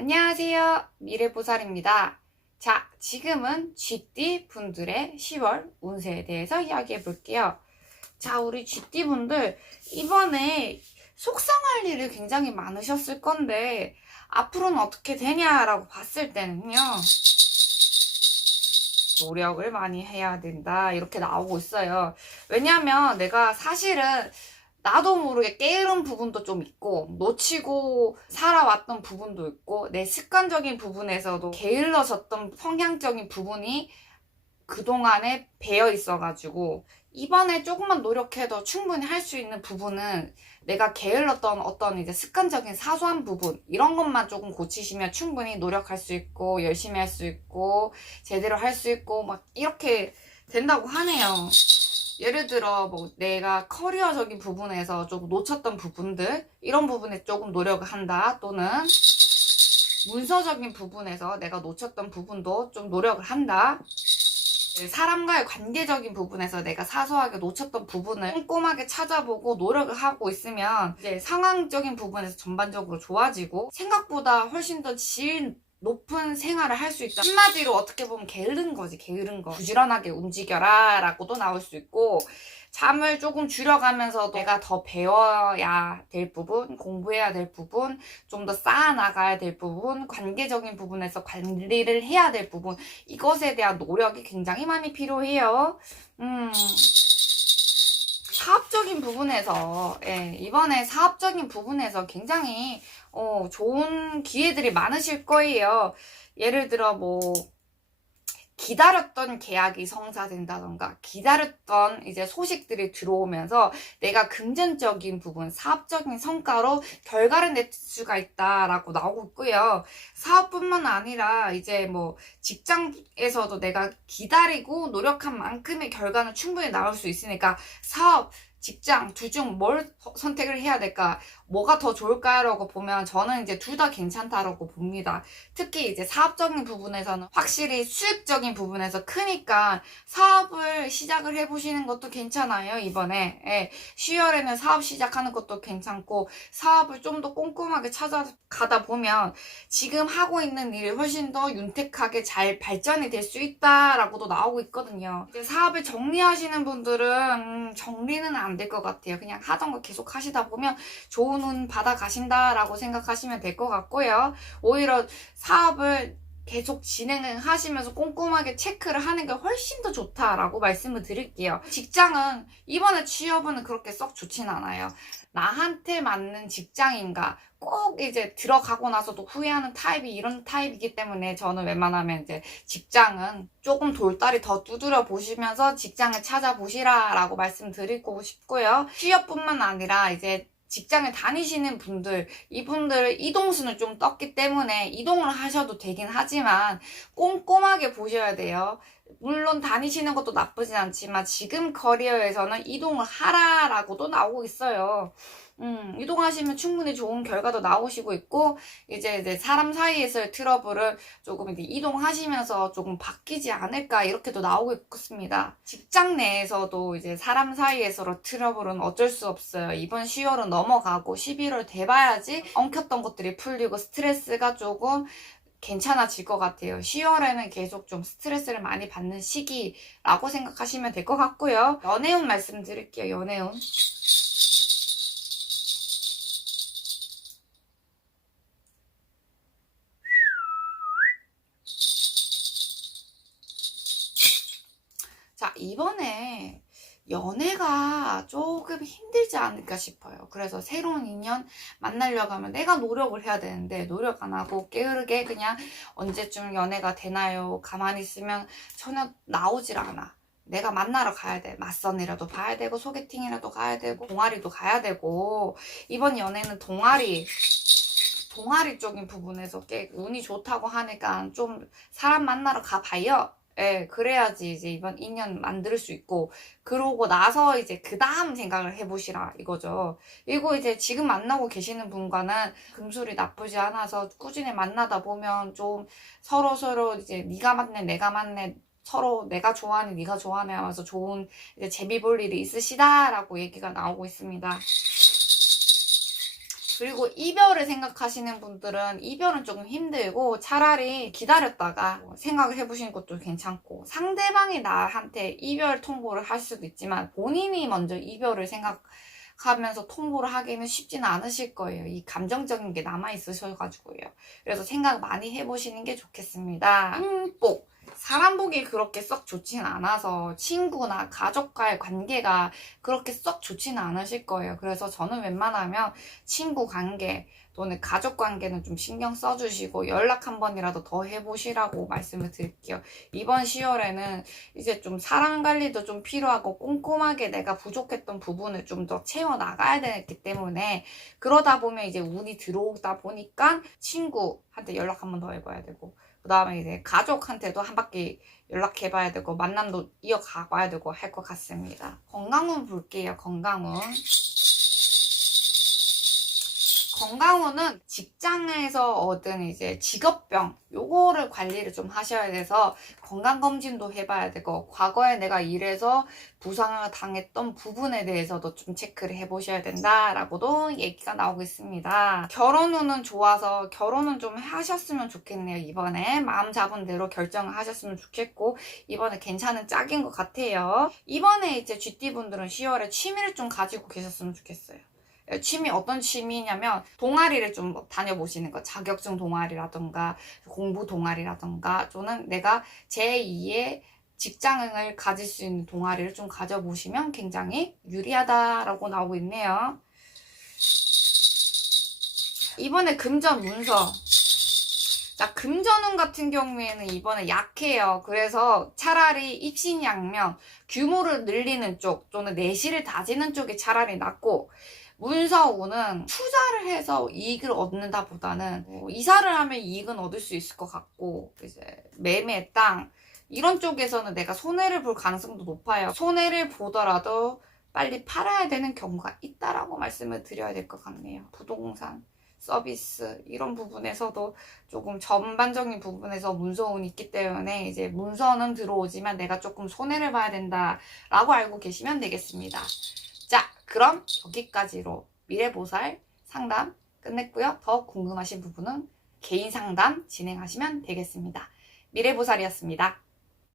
안녕하세요. 미래보살입니다. 자, 지금은 GD 분들의 10월 운세에 대해서 이야기해 볼게요. 자, 우리 GD 분들, 이번에 속상할 일이 굉장히 많으셨을 건데, 앞으로는 어떻게 되냐라고 봤을 때는요, 노력을 많이 해야 된다. 이렇게 나오고 있어요. 왜냐면 내가 사실은 나도 모르게 게으른 부분도 좀 있고 놓치고 살아왔던 부분도 있고 내 습관적인 부분에서도 게을러졌던 성향적인 부분이 그동안에 배어 있어가지고 이번에 조금만 노력해도 충분히 할 수 있는 부분은 내가 게을렀던 어떤 이제 습관적인 사소한 부분 이런 것만 조금 고치시면 충분히 노력할 수 있고 열심히 할 수 있고 제대로 할 수 있고 막 이렇게 된다고 하네요. 예를 들어 뭐 내가 커리어적인 부분에서 조금 놓쳤던 부분들 이런 부분에 조금 노력을 한다 또는 문서적인 부분에서 내가 놓쳤던 부분도 좀 노력을 한다. 네, 사람과의 관계적인 부분에서 내가 사소하게 놓쳤던 부분을 꼼꼼하게 찾아보고 노력을 하고 있으면 이제 상황적인 부분에서 전반적으로 좋아지고 생각보다 훨씬 더 질 높은 생활을 할 수 있다. 한마디로 어떻게 보면 게으른 거지, 게으른 거. 부지런하게 움직여라 라고도 나올 수 있고, 잠을 조금 줄여가면서 내가 더 배워야 될 부분, 공부해야 될 부분, 좀 더 쌓아나가야 될 부분, 관계적인 부분에서 관리를 해야 될 부분, 이것에 대한 노력이 굉장히 많이 필요해요. 음. 사업적인 부분에서, 예, 이번에 사업적인 부분에서 굉장히, 어, 좋은 기회들이 많으실 거예요. 예를 들어, 뭐, 기다렸던 계약이 성사된다던가 기다렸던 이제 소식들이 들어오면서 내가 금전적인 부분, 사업적인 성과로 결과를 낼 수가 있다라고 나오고 있고요. 사업뿐만 아니라 이제 뭐 직장에서도 내가 기다리고 노력한 만큼의 결과는 충분히 나올 수 있으니까 사업, 직장 둘중뭘 선택을 해야 될까? 뭐가 더 좋을까라고 보면 저는 이제 둘 다 괜찮다라고 봅니다. 특히 이제 사업적인 부분에서는 확실히 수익적인 부분에서 크니까 사업을 시작을 해보시는 것도 괜찮아요, 이번에. 예, 10월에는 사업 시작하는 것도 괜찮고 사업을 좀 더 꼼꼼하게 찾아가다 보면 지금 하고 있는 일이 훨씬 더 윤택하게 잘 발전이 될 수 있다라고도 나오고 있거든요. 사업을 정리하시는 분들은 음, 정리는 안 될 것 같아요. 그냥 하던 거 계속 하시다 보면 좋은 운 받아 가신다라고 생각하시면 될 것 같고요. 오히려 사업을 계속 진행을 하시면서 꼼꼼하게 체크를 하는 게 훨씬 더 좋다라고 말씀을 드릴게요. 직장은 이번에 취업은 그렇게 썩 좋진 않아요. 나한테 맞는 직장인가 꼭 이제 들어가고 나서도 후회하는 타입이 이런 타입이기 때문에 저는 웬만하면 이제 직장은 조금 돌다리 더 두드려 보시면서 직장을 찾아보시라 라고 말씀드리고 싶고요. 취업뿐만 아니라 이제 직장에 다니시는 분들, 이분들 이동수는 좀 떴기 때문에 이동을 하셔도 되긴 하지만 꼼꼼하게 보셔야 돼요. 물론 다니시는 것도 나쁘진 않지만 지금 커리어에서는 이동을 하라라고도 나오고 있어요. 음, 이동하시면 충분히 좋은 결과도 나오시고 있고, 이제, 이제 사람 사이에서의 트러블을 조금 이제 이동하시면서 조금 바뀌지 않을까, 이렇게도 나오고 있습니다. 직장 내에서도 이제 사람 사이에서의 트러블은 어쩔 수 없어요. 이번 10월은 넘어가고 11월 돼봐야지 엉켰던 것들이 풀리고 스트레스가 조금 괜찮아질 것 같아요. 10월에는 계속 좀 스트레스를 많이 받는 시기라고 생각하시면 될 것 같고요. 연애운 말씀드릴게요, 연애운. 이번에 연애가 조금 힘들지 않을까 싶어요. 그래서 새로운 인연 만나려고 하면 내가 노력을 해야 되는데 노력 안 하고 게으르게 그냥 언제쯤 연애가 되나요? 가만히 있으면 전혀 나오질 않아. 내가 만나러 가야 돼. 맞선이라도 봐야 되고 소개팅이라도 가야 되고 동아리도 가야 되고 이번 연애는 동아리 동아리 쪽인 부분에서 꽤 운이 좋다고 하니까 좀 사람 만나러 가봐요. 예, 그래야지 이제 이번 인연 만들 수 있고, 그러고 나서 이제 그 다음 생각을 해보시라 이거죠. 그리고 이제 지금 만나고 계시는 분과는 금술이 나쁘지 않아서 꾸준히 만나다 보면 좀 서로 서로 이제 네가 맞네, 내가 맞네, 서로 내가 좋아하는 네가 좋아하네 하면서 좋은 이제 재미 볼 일이 있으시다라고 얘기가 나오고 있습니다. 그리고 이별을 생각하시는 분들은 이별은 조금 힘들고 차라리 기다렸다가 생각을 해보시는 것도 괜찮고 상대방이 나한테 이별 통보를 할 수도 있지만 본인이 먼저 이별을 생각 하면서 통보를 하기는 쉽지는 않으실 거예요. 이 감정적인 게 남아 있으셔가지고요. 그래서 생각 많이 해보시는 게 좋겠습니다. 음, 꼭 사람 보기 그렇게 썩 좋진 않아서 친구나 가족과의 관계가 그렇게 썩 좋지는 않으실 거예요. 그래서 저는 웬만하면 친구 관계 또는 가족 관계는 좀 신경 써주시고 연락 한 번이라도 더 해보시라고 말씀을 드릴게요. 이번 10월에는 이제 좀 사랑 관리도 좀 필요하고 꼼꼼하게 내가 부족했던 부분을 좀 더 채워 나가야 되기 때문에 그러다 보면 이제 운이 들어오다 보니까 친구한테 연락 한 번 더 해봐야 되고 그 다음에 이제 가족한테도 한 바퀴 연락해 봐야 되고 만남도 이어가 봐야 되고 할 것 같습니다. 건강운 볼게요. 건강운. 건강운은 직장에서 얻은 이제 직업병 요거를 관리를 좀 하셔야 돼서 건강검진도 해봐야 되고 과거에 내가 일해서 부상을 당했던 부분에 대해서도 좀 체크를 해보셔야 된다라고도 얘기가 나오고 있습니다. 결혼운은 좋아서 결혼은 좀 하셨으면 좋겠네요. 이번에 마음 잡은 대로 결정을 하셨으면 좋겠고 이번에 괜찮은 짝인 것 같아요. 이번에 이제 GT분들은 10월에 취미를 좀 가지고 계셨으면 좋겠어요. 취미 어떤 취미냐면 동아리를 좀 다녀보시는 거 자격증 동아리라던가 공부 동아리라던가 저는 내가 제2의 직장을 가질 수 있는 동아리를 좀 가져보시면 굉장히 유리하다라고 나오고 있네요. 이번에 금전 문서. 자, 금전운 같은 경우에는 이번에 약해요. 그래서 차라리 입신양면, 규모를 늘리는 쪽, 또는 내실을 다지는 쪽이 차라리 낫고, 문서운은 투자를 해서 이익을 얻는다 보다는 뭐 이사를 하면 이익은 얻을 수 있을 것 같고 이제 매매 땅 이런 쪽에서는 내가 손해를 볼 가능성도 높아요. 손해를 보더라도 빨리 팔아야 되는 경우가 있다라고 말씀을 드려야 될 것 같네요. 부동산 서비스 이런 부분에서도 조금 전반적인 부분에서 문서운이 있기 때문에 이제 문서는 들어오지만 내가 조금 손해를 봐야 된다라고 알고 계시면 되겠습니다. 자, 그럼 여기까지로 미래보살 상담 끝냈고요. 더 궁금하신 부분은 개인 상담 진행하시면 되겠습니다. 미래보살이었습니다.